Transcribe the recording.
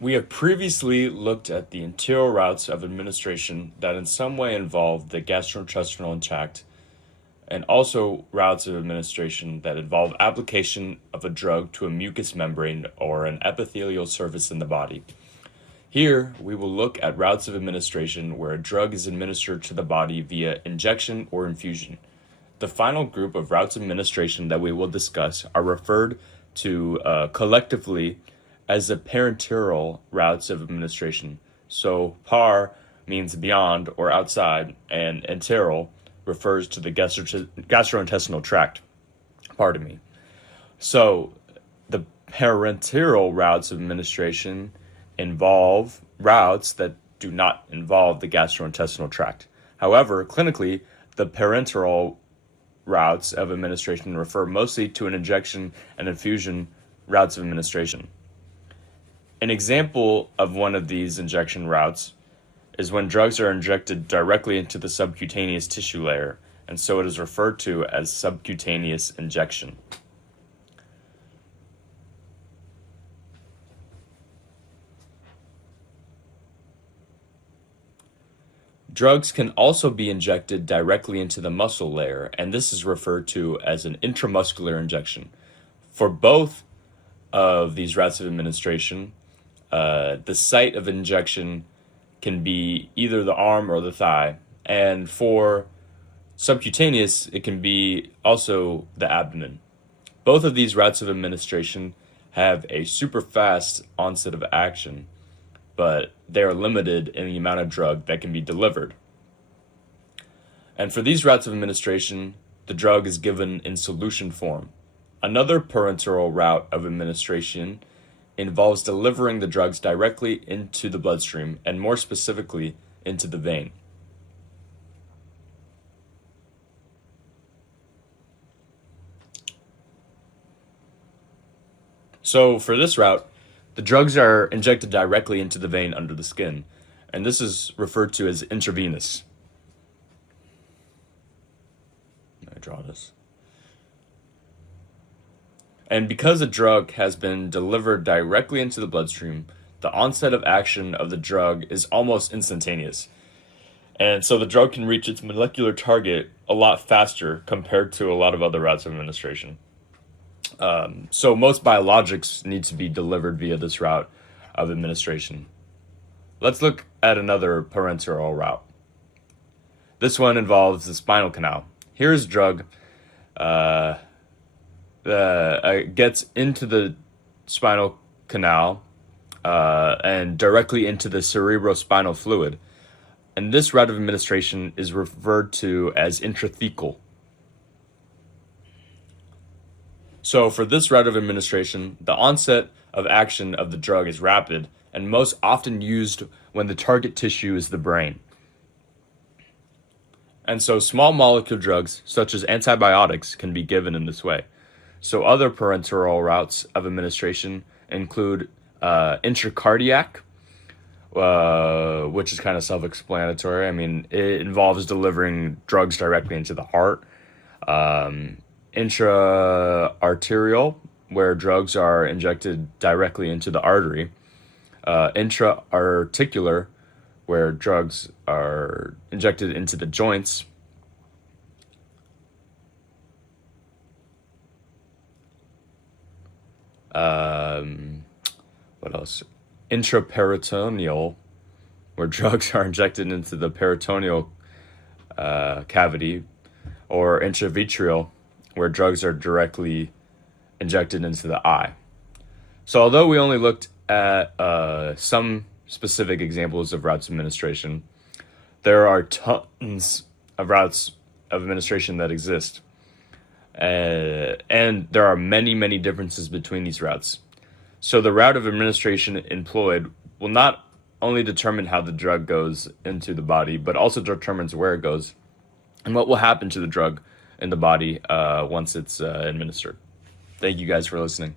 We have previously looked at the enteral routes of administration that in some way involve the gastrointestinal tract, and also routes of administration that involve application of a drug to a mucous membrane or an epithelial surface in the body. Here, we will look at routes of administration where a drug is administered to the body via injection or infusion. The final group of routes of administration that we will discuss are referred to collectively as the parenteral routes of administration. So par means beyond or outside, and enteral refers to the gastrointestinal tract. Pardon me. So the parenteral routes of administration involve routes that do not involve the gastrointestinal tract. However, clinically, the parenteral routes of administration refer mostly to an injection and infusion routes of administration. An example of one of these injection routes is when drugs are injected directly into the subcutaneous tissue layer, and so it is referred to as subcutaneous injection. Drugs can also be injected directly into the muscle layer, and this is referred to as an intramuscular injection. For both of these routes of administration, the site of injection can be either the arm or the thigh, and for subcutaneous, it can be also the abdomen. Both of these routes of administration have a super fast onset of action, but they are limited in the amount of drug that can be delivered. And for these routes of administration, the drug is given in solution form. Another parenteral route of administration involves delivering the drugs directly into the bloodstream, and more specifically, into the vein. So for this route, the drugs are injected directly into the vein under the skin, and this is referred to as intravenous. I draw this. And because a drug has been delivered directly into the bloodstream, the onset of action of the drug is almost instantaneous. And so the drug can reach its molecular target a lot faster compared to a lot of other routes of administration. So most biologics need to be delivered via this route of administration. Let's look at another parenteral route. This one involves the spinal canal. Here's a drug gets into the spinal canal and directly into the cerebrospinal fluid. And this route of administration is referred to as intrathecal. So for this route of administration, the onset of action of the drug is rapid and most often used when the target tissue is the brain. And so small molecule drugs, such as antibiotics, can be given in this way. So other parenteral routes of administration include intracardiac, which is kind of self-explanatory. I mean, it involves delivering drugs directly into the heart. Intra-arterial, where drugs are injected directly into the artery. Intra-articular, where drugs are injected into the joints. What else? Intraperitoneal, where drugs are injected into the peritoneal cavity, or intravitreal, where drugs are directly injected into the eye. So although we only looked at some specific examples of routes of administration, there are tons of routes of administration that exist. And there are many, many differences between these routes. So the route of administration employed will not only determine how the drug goes into the body, but also determines where it goes and what will happen to the drug in the body once it's administered. Thank you guys for listening.